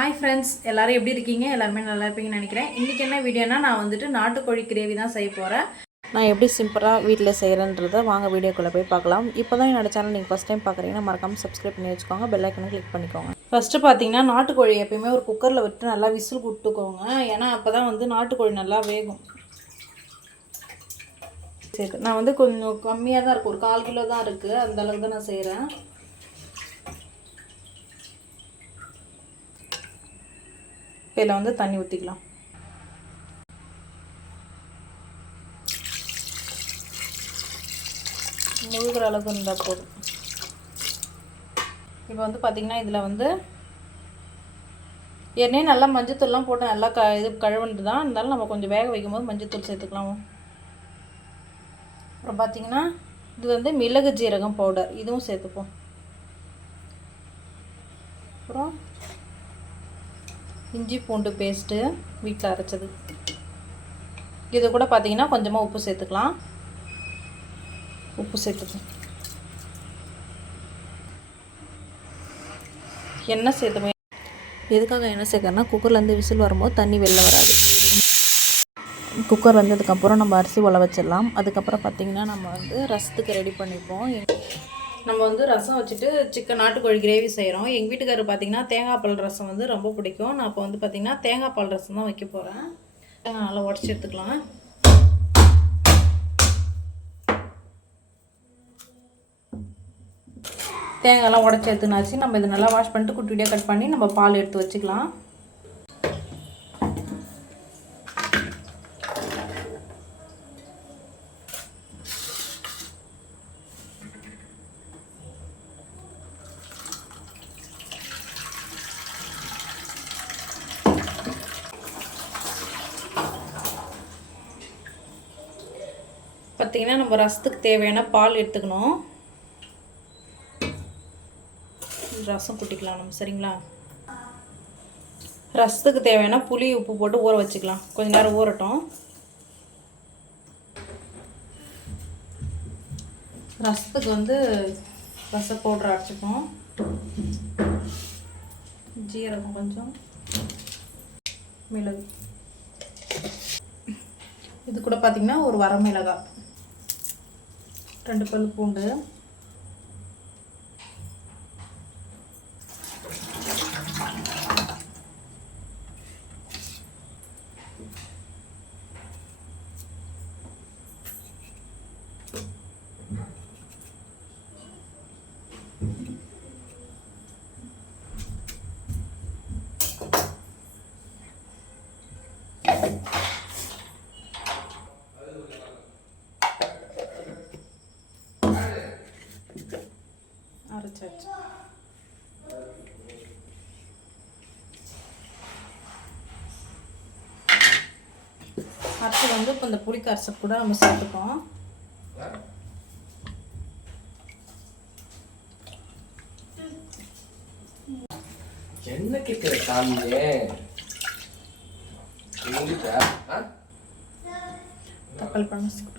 Hi friends எல்லாரும் எப்படி இருக்கீங்க? எல்லாருமே நல்லா இருப்பீங்கன்னு நினைக்கிறேன். இன்றைக்கி என்ன வீடியோனா நான் வந்துட்டு நாட்டுக்கோழி கிரேவி தான் செய்ய போகிறேன் நான் எப்படி சிம்பிளாக வீட்டில் செய்கிறேன்றதை வாங்க வீடியோக்குள்ளே போய் பார்க்கலாம். இப்போ தான் என்னோட சேனல் நீங்கள் ஃபஸ்ட் டைம் பார்க்குறீங்கன்னா மறக்காமல் சப்ஸ்கிரைப் பண்ணி வச்சுக்கோங்க. பெல் ஐக்கனை கிளிக் பண்ணிக்கோங்க. ஃபஸ்ட்டு பார்த்தீங்கன்னா நாட்டுக்கோழி எப்பயுமே ஒரு குக்கரில் விட்டு நல்லா விசில் கொடுத்துக்கோங்க ஏன்னா அப்போ தான் வந்து நாட்டுக்கோழி நல்லா வேகும். சரி நான் வந்து கொஞ்சம் கம்மியாக தான் இருக்குது ஒரு கால் கிலோ தான் இருக்குது அந்த அளவுக்கு தான் நான் செய்கிறேன் இதில் வந்து தண்ணி ஊற்றிக்கலாம் முழுகிற அளவுக்கு இருந்தால் போதும். இப்போ வந்து பார்த்திங்கன்னா இதில் வந்து ஏற்கனவே நல்லா மஞ்சத்தூள்லாம் போட்டு நல்லா க இது கழுவுன்ட்டு தான் இருந்தாலும் நம்ம கொஞ்சம் வேக வைக்கும் போது மஞ்சத்தூள் சேர்த்துக்கலாம். அப்புறம் பார்த்திங்கன்னா இது வந்து மிளகு ஜீரகம் பவுடர். இதுவும் சேர்த்துப்போம். அப்புறம் இஞ்சி பூண்டு பேஸ்ட்டு வீட்டில் அரைச்சது. இது கூட பார்த்தீங்கன்னா கொஞ்சமாக உப்பு சேர்த்துக்கலாம். உப்பு சேர்த்துக்கலாம். எண்ணெய் சேர்த்துமே எதுக்காக என்ன சேர்க்கறேன்னா குக்கர்லேருந்து விசில் வரும்போது தண்ணி வெளில வராது. குக்கர் வந்ததுக்கப்புறம் நம்ம அரிசி உல வச்சிடலாம். அதுக்கப்புறம் பார்த்திங்கன்னா நம்ம வந்து ரசத்துக்கு ரெடி பண்ணிப்போம். நம்ம வந்து ரசம் வச்சுட்டு சிக்கன் நாட்டுக்கோழி கிரேவி செய்கிறோம் எங்கள் வீட்டுக்காரர் பார்த்தீங்கன்னா தேங்காய் பால் ரசம் வந்து ரொம்ப பிடிக்கும். நான் இப்போ வந்து பார்த்தீங்கன்னா தேங்காய் பால் ரசம் தான் வைக்க போகிறேன் தேங்காய் நல்லா உடச்சி எடுத்துக்கலாம். தேங்காய்லாம் உடச்சி எடுத்துனாச்சு. நம்ம இதை நல்லா வாஷ் பண்ணிட்டு குட்டி குட்டியாக கட் பண்ணி நம்ம பால் எடுத்து வச்சுக்கலாம். பார்த்திங்கன்னா நம்ம ரசத்துக்கு தேவையான பால் எடுத்துக்கணும். ரசம் குட்டிக்கலாம் நம்ம சரிங்களா? ரசத்துக்கு தேவையான புளி உப்பு போட்டு ஊற வச்சுக்கலாம். கொஞ்ச நேரம் ஊறட்டும். ரசத்துக்கு வந்து ரச பவுடர் அரைச்சிப்போம். ஜீரகம் கொஞ்சம் மிளகு. இது கூட பார்த்திங்கன்னா ஒரு வரமிளகாய். ரெண்டு பல் பூண்டு. அரைச்சாச்சு அரைச்சி வந்து இப்போ இந்த புளி கரைசல் கூட நம்ம சேர்த்துப்போம். என்ன கேட்கிற சாமியே? தக்காளி பழம் சேர்த்து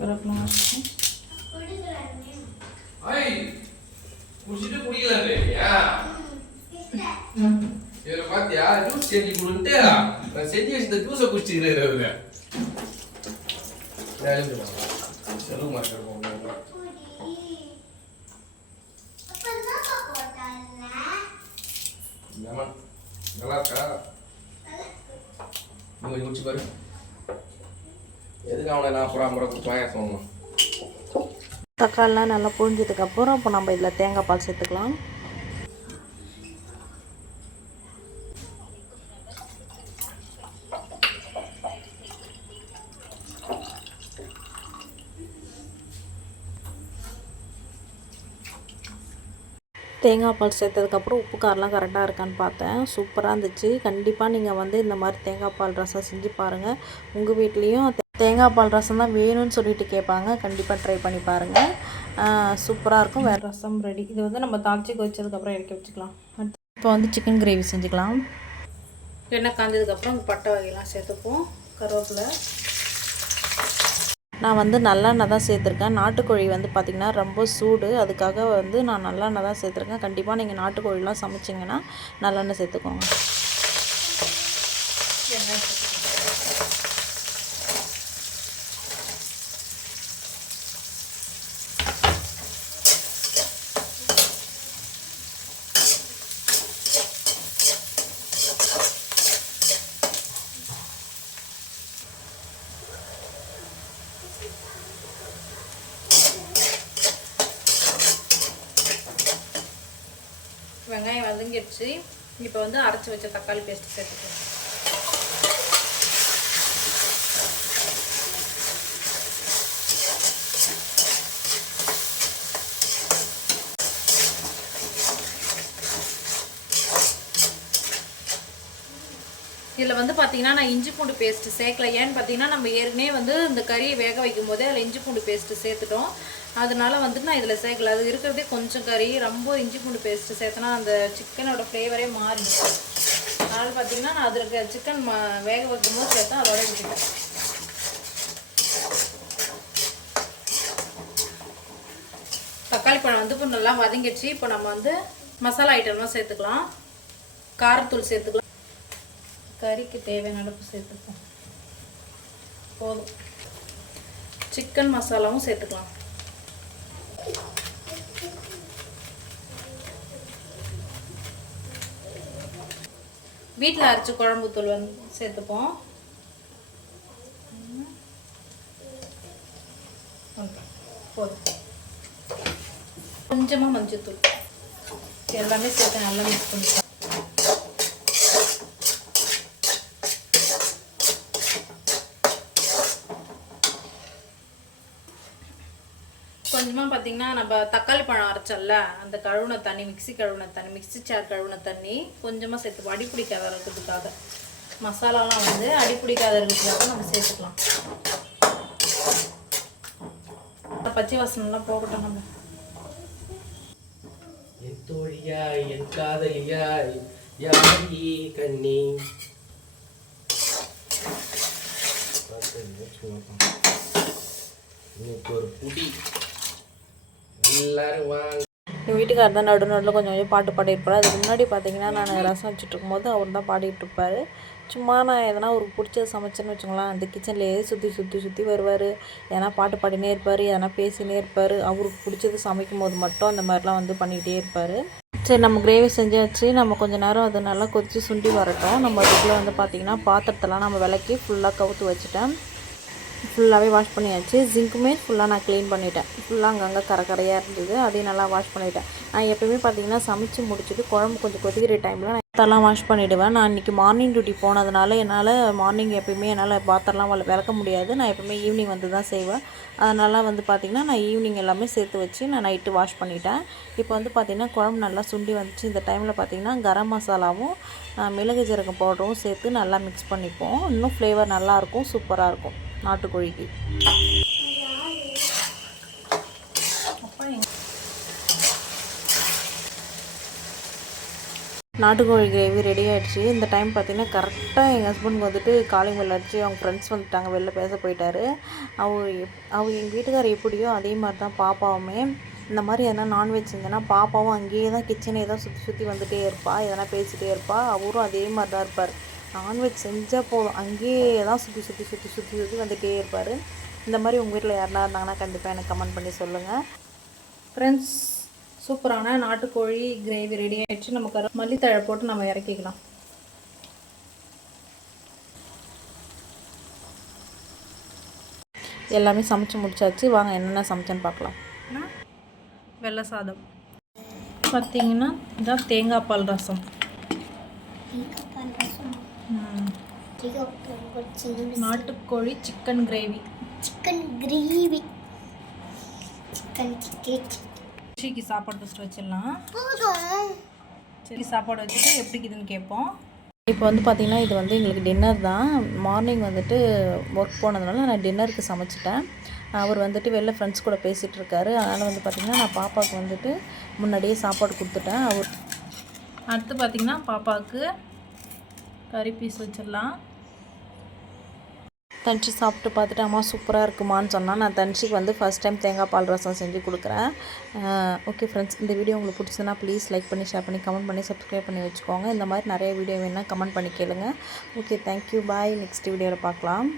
கருவேப்பிலை வச்சுக்கணும். குடிச்சிட்டு குடிக்கலான்றியா இதுல பாத்தியா? ஜூஸ் செஞ்சு கொடுன்ட்டு நான் செஞ்சு வச்சிருந்த ஜூஸை குடிச்சிக்கிறேன் செலவு மாட்டேன் நல்லா இருக்கா? நீ குடிச்சு பாரு. எதுக்கு அவனை நான் அப்புறம் அப்புறம் பாயாசம் தக்காளிலாம் நல்லா புழிஞ்சதுக்கப்புறம் இப்போ நம்ம இதில் தேங்காய் பால் சேர்த்துக்கலாம். தேங்காய் பால் சேர்த்ததுக்கப்புறம் உப்பு காரெலாம் கரெக்டாக இருக்கான்னு பார்த்தேன். சூப்பராக இருந்துச்சு. கண்டிப்பாக நீங்கள் வந்து இந்த மாதிரி தேங்காய் பால் ரசம் செஞ்சு பாருங்கள் உங்கள் வீட்லேயும் தேங்காய் பால் ரசம் தான் வேணும்னு சொல்லிட்டு கேட்பாங்க. கண்டிப்பாக ட்ரை பண்ணி பாருங்கள் சூப்பராக இருக்கும். வேறு ரசம் ரெடி இது வந்து நம்ம தாளிச்சு வச்சதுக்கப்புறம் இறக்கி வச்சுக்கலாம். இப்போ வந்து சிக்கன் கிரேவி செஞ்சுக்கலாம். எண்ணெய் காஞ்சதுக்கப்புறம் பட்டை வகையெல்லாம் சேர்த்துப்போம். கருவேப்பிலை. நான் வந்து நல்லெண்ணெய் தான் சேர்த்துருக்கேன். நாட்டுக்கோழி வந்து பார்த்திங்கன்னா ரொம்ப சூடு. அதுக்காக வந்து நான் நல்லெண்ணெய் தான் சேர்த்துருக்கேன். கண்டிப்பாக நீங்கள் நாட்டுக்கோழிலாம் சமைச்சிங்கன்னா நல்லெண்ணெய் சேர்த்துக்கோங்க வெங்காயம் சேர்த்துக்கலாம் வெங்காயம் வதங்கிடுச்சு. இப்போ வந்து அரைச்சி வச்ச தக்காளி பேஸ்ட் சேர்த்துக்கலாம். இதில் வந்து பார்த்தீங்கன்னா நான் இஞ்சி பூண்டு பேஸ்ட்டு சேர்க்கல. ஏன்னு பார்த்தீங்கன்னா நம்ம ஏற்கனவே வந்து இந்த கறியை வேக வைக்கும் போதே அதில் இஞ்சி பூண்டு பேஸ்ட்டு சேர்த்துட்டோம். அதனால வந்துட்டு நான் இதில் சேர்க்கல. அது இருக்கிறதே கொஞ்சம் கறி ரொம்ப இஞ்சி பூண்டு பேஸ்ட்டு சேர்த்தனா அந்த சிக்கனோட ஃப்ளேவரே மாறிடும் அதனால் பார்த்தீங்கன்னா நான் அதில் இருக்க சிக்கன் ம வேக வைக்கும் போது சேர்த்தேன் அதோட விட்டுட்டேன். தக்காளி பழம் வந்து இப்போ நல்லா வதங்கிடுச்சு. இப்போ நம்ம வந்து மசாலா ஐட்டம்லாம் சேர்த்துக்கலாம். காரத்தூள் சேர்த்துக்கலாம். கறிக்கு தேவையான அளவுக்கு சேர்த்துக்கலாம். போதும். சிக்கன் மசாலாவும் சேர்த்துக்கலாம். வீட்டில் அரைச்சி குழம்பு தூள் வந்து சேர்த்துப்போம். போதும் கொஞ்சமாக மஞ்சத்தூள். எல்லாமே சேர்த்து நல்லா மிக்ஸ் பண்ணிக்கலாம். கொஞ்சமாக பார்த்தீங்கன்னா நம்ம தக்காளி பழம் அரைச்சோம்ல அந்த கழுவுன தண்ணி மிக்ஸி கழுவுன தண்ணி மிக்ஸி சேர் கழுவுன தண்ணி கொஞ்சமாக சேர்த்து அடி பிடிக்காத இருக்கிறதுக்காக மசாலாலாம் வந்து அடி பிடிக்காத இருக்கிறதுக்காக நம்ம சேர்த்துக்கலாம். பச்சை வாசனெலாம் போகட்டும் நம்ம. என் தோழியா என் காதலியா யாரி கண்ணி? இன்னைக்கு ஒரு புடி. எல்லாரும் வாங்க எங்கள் வீட்டுக்காரர் தான் நடு நடுவில் கொஞ்சம் கொஞ்சம் பாட்டு பாடியிருப்பார். அதுக்கு முன்னாடி பார்த்தீங்கன்னா நான் ரசம் வச்சுட்டு இருக்கும்போது அவர் தான் பாடிட்டு இருப்பார் சும்மா நான் எதனா ஒரு பிடிச்சது சமைச்சேன்னு வச்சுக்கோங்களேன் அந்த கிச்சன்லேயே சுற்றி சுற்றி சுற்றி வருவார். எதனா பாட்டு பாடினே இருப்பார் எதனா பேசினே இருப்பார். அவருக்கு பிடிச்சது சமைக்கும் போது மட்டும் அந்த மாதிரிலாம் வந்து பண்ணிகிட்டே இருப்பார். சரி நம்ம கிரேவி செஞ்சாச்சு. நம்ம கொஞ்ச நேரம் அதை நல்லா கொதித்து சுண்டி வரட்டும். நம்ம அதுக்குள்ளே வந்து பார்த்திங்கன்னா பாத்திரத்தெல்லாம் நம்ம விளக்கி ஃபுல்லாக கவுத்து வச்சுட்டேன். ஃபுல்லாகவே வாஷ் பண்ணியாச்சு. ஜிங்க்குமே ஃபுல்லாக நான் க்ளீன் பண்ணிட்டேன். ஃபுல்லாக அங்கங்கே கரை இருந்தது. அதையும் நல்லா வாஷ் பண்ணிட்டேன். நான் எப்போயுமே பார்த்தீங்கன்னா சமைச்சு முடிச்சுட்டு குழம்பு கொஞ்சம் கொதிக்கிற டைமில் நான் பாத்திரம்லாம் வாஷ் பண்ணிவிடுவேன் நான் இன்றைக்கி மார்னிங் டியூட்டி போனதுனால என்னால் மார்னிங் எப்பயுமே என்னால் பாத்திரம்லாம் வள விளக்க முடியாது. நான் எப்பவுமே ஈவினிங் வந்து தான் செய்வேன். அதனால் வந்து பார்த்திங்கன்னா நான் ஈவினிங் எல்லாமே சேர்த்து வச்சு நான் நைட்டு வாஷ் பண்ணிட்டேன். இப்போ வந்து பார்த்திங்கன்னா குழம்பு நல்லா சுண்டி வந்துச்சு. இந்த டைமில் பார்த்திங்கன்னா கரம் மசாலாவும் மிளகு ஜீரகம் பவுடரும் சேர்த்து நல்லா மிக்ஸ் பண்ணிப்போம். இன்னும் ஃப்ளேவர் நல்லாயிருக்கும் சூப்பராக இருக்கும். நாட்டுக்கோழிக்கு. நாட்டுக்கோழி கிரேவி ரெடி ஆகிடுச்சு இந்த டைம் பார்த்தீங்கன்னா கரெக்டாக எங்கள் ஹஸ்பண்ட் வந்துட்டு காலிங் பெல் அடிச்சு அவங்க ஃப்ரெண்ட்ஸ் வந்துட்டாங்க வெளில பேச போயிட்டாரு. அவர் அவர் எங்கள் வீட்டுக்கார் எப்படியோ அதே மாதிரி தான் பாப்பாவுமே. இந்த மாதிரி எதனா நான்வெஜ் செஞ்சேன்னா பாப்பாவும் அங்கேயே தான் கிச்சனே தான் சுற்றி சுற்றி வந்துகிட்டே இருப்பாள் எதனா பேசிகிட்டே இருப்பாள் அவரும் அதே மாதிரி தான் இருப்பார். நான்வெஜ் செஞ்சால் போதும். அங்கேயே தான் சுற்றி சுற்றி சுற்றி சுற்றி சுற்றி வந்துகிட்டே இருப்பார். இந்த மாதிரி உங்கள் வீட்டில் யாருனா இருந்தாங்கன்னா கண்டிப்பாக எனக்கு கமெண்ட் பண்ணி சொல்லுங்கள் ஃப்ரெண்ட்ஸ் சூப்பரான நாட்டுக்கோழி கிரேவி ரெடி ஆயிடுச்சு. நம்ம கரு மல்லித்தழை போட்டு நம்ம இறக்கிக்கலாம். எல்லாமே சமைச்சு முடிச்சாச்சு. வாங்க என்னென்ன சமைச்சேன்னு பார்க்கலாம். வெள்ளை சாதம். பார்த்தீங்கன்னா இதான் தேங்காய் பால் ரசம். நாட்டுக்கோழி chicken gravy chicken gravy chicken ரிஷிக்கு சாப்பாடு ஃபஸ்ட்டு வச்சிடலாம். சரி சாப்பாடு வச்சுட்டு எப்படி இருக்குதுன்னு கேட்போம். இப்போ வந்து பார்த்திங்கன்னா இது வந்து எங்களுக்கு டின்னர் தான். மார்னிங் வந்துட்டு ஒர்க் போனதுனால நான் டின்னருக்கு சமைச்சிட்டேன். அவர் வந்துட்டு வெளில ஃப்ரெண்ட்ஸ் கூட பேசிகிட்டு இருக்காரு. அதனால் வந்து பார்த்திங்கன்னா நான் பாப்பாவுக்கு வந்துட்டு முன்னாடியே சாப்பாடு கொடுத்துட்டேன். அவர் அடுத்து பார்த்தீங்கன்னா பாப்பாவுக்கு கறி பீஸ் வச்சிடலாம். தனிச்சு சாப்பிட்டு பார்த்துட்டு அம்மா சூப்பராக இருக்குமான்னு சொன்னால் நான் தனிச்சுக்கு வந்து ஃபஸ்ட் டைம் தேங்காய் பால் ரசம் செஞ்சு கொடுக்குறேன். ஓகே ஃப்ரெண்ட்ஸ் இந்த வீடியோ உங்களுக்கு பிடிச்சதுன்னா ப்ளீஸ் லைக் பண்ணி ஷேர் பண்ணி கமெண்ட் பண்ணி சப்ஸ்கிரைப் பண்ணி வச்சுக்கோங்க. இந்த மாதிரி நிறைய வீடியோ வேணால் கமெண்ட் பண்ணி கேளுங்க. ஓகே தேங்க்யூ பாய் நெக்ஸ்ட் வீடியோவில் பார்க்கலாம்.